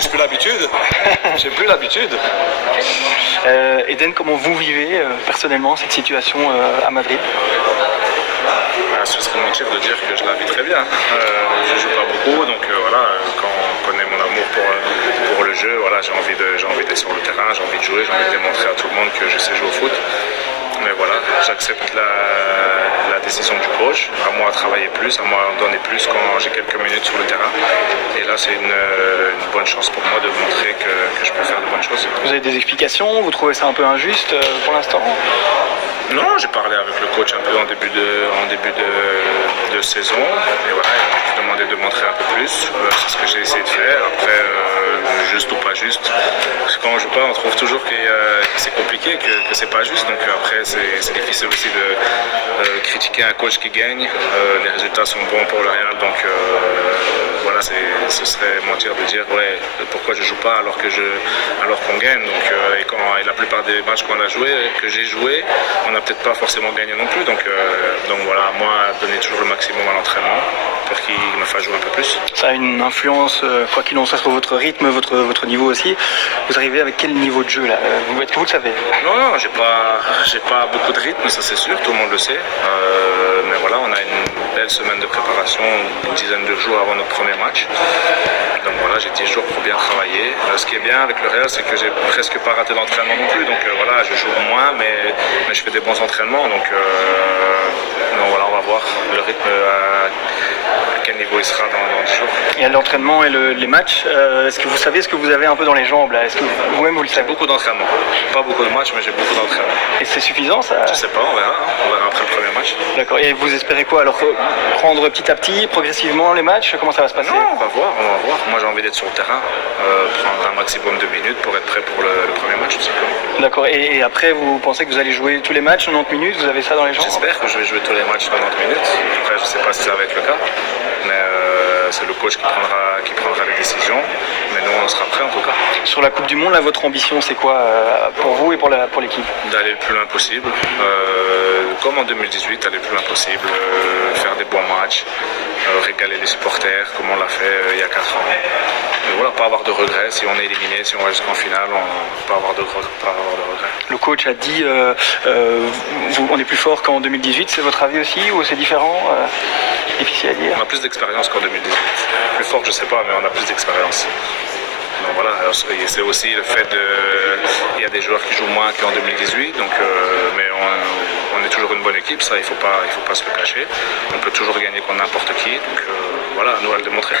J'ai plus l'habitude. J'ai plus l'habitude. Eden, comment vous vivez personnellement cette situation à Madrid? Ce serait mentir de dire que je la vis très bien. Je joue pas beaucoup, donc voilà, quand on connaît mon amour pour le jeu, voilà, j'ai envie d'être sur le terrain, j'ai envie de jouer, j'ai envie de démontrer à tout le monde que je sais jouer au foot. Mais voilà, j'accepte la décision du coach, à moi de travailler plus, à moi de donner plus quand j'ai quelques minutes sur le terrain. Et là, c'est une bonne chance pour moi de montrer que je peux faire de bonnes choses. Vous avez des explications? Vous trouvez ça un peu injuste pour l'instant? Non, j'ai parlé avec le coach un peu en début de saison. Et voilà, il m'a juste demandé de montrer un peu plus. C'est ce que j'ai essayé de faire. Après, juste ou pas juste. Parce que quand on joue pas, on trouve toujours que c'est compliqué, que c'est pas juste. Donc après, c'est difficile aussi de critiquer un coach qui gagne. Les résultats sont bons pour le Real. Donc voilà, ce serait mentir de dire ouais, pourquoi je joue pas alors qu'on gagne. Donc, et la plupart des matchs qu'on a joués, que j'ai joué, on n'a peut-être pas forcément gagné non plus. Donc voilà, moi, donner toujours le maximum à l'entraînement pour qu'il me fasse jouer un peu plus. Ça a une influence, quoi qu'il en soit, sur votre rythme, votre niveau aussi. Vous arrivez avec quel niveau de jeu là? Est-ce que vous le savez? Non, j'ai pas beaucoup de rythme, ça c'est sûr, tout le monde le sait. Mais voilà, on a une belle semaine de préparation, une dizaine de jours avant notre premier match. Donc voilà, j'ai 10 jours pour bien travailler. Ce qui est bien avec le Real, c'est que j'ai presque pas raté d'entraînement non plus. Donc voilà, je joue moins, mais je fais des bons entraînements. Donc voilà, on va voir le rythme à quel niveau il sera dans 10 jours. Il y a l'entraînement et les matchs. Est-ce que vous savez ce que vous avez un peu dans les jambes là? Est-ce que vous-même vous le savez? J'ai beaucoup d'entraînement. Pas beaucoup de matchs, mais j'ai beaucoup d'entraînement. Et c'est suffisant ça? Je sais pas, on verra. On verra après le premier match. D'accord. Et vous espérez quoi alors? Prendre petit à petit, progressivement les matchs? Comment ça va se passer? Non, on va voir. Moi j'ai envie d'être sur le terrain, prendre un maximum de minutes pour être prêt pour le premier match tout simplement. D'accord. Et après vous pensez que vous allez jouer tous les matchs 90 minutes? Vous avez ça dans les jambes? J'espère que je vais jouer tous les matchs 90 minutes. Après je sais pas si ça va être le cas. Mais c'est le coach qui prendra les décisions. Mais nous, on sera prêts en tout cas. Sur la Coupe du Monde, là, votre ambition, c'est quoi pour vous et pour l'équipe? D'aller le plus loin possible. Comme en 2018, aller le plus loin possible, faire des bons matchs, régaler les supporters, comme on l'a fait il y a 4 ans. Et voilà, pas avoir de regrets. Si on est éliminé, si on va jusqu'en finale, on ne pas avoir de regrets. Le coach a dit on est plus fort qu'en 2018, c'est votre avis aussi ou c'est différent? Difficile à dire. On a plus d'expérience qu'en 2018. Plus fort, je sais pas, mais on a plus d'expérience. Donc voilà, c'est aussi le fait il y a des joueurs qui jouent moins qu'en 2018, donc, mais on est toujours une bonne équipe, ça il faut pas se le cacher. On peut toujours gagner contre n'importe qui, donc voilà, nous à le démontrer.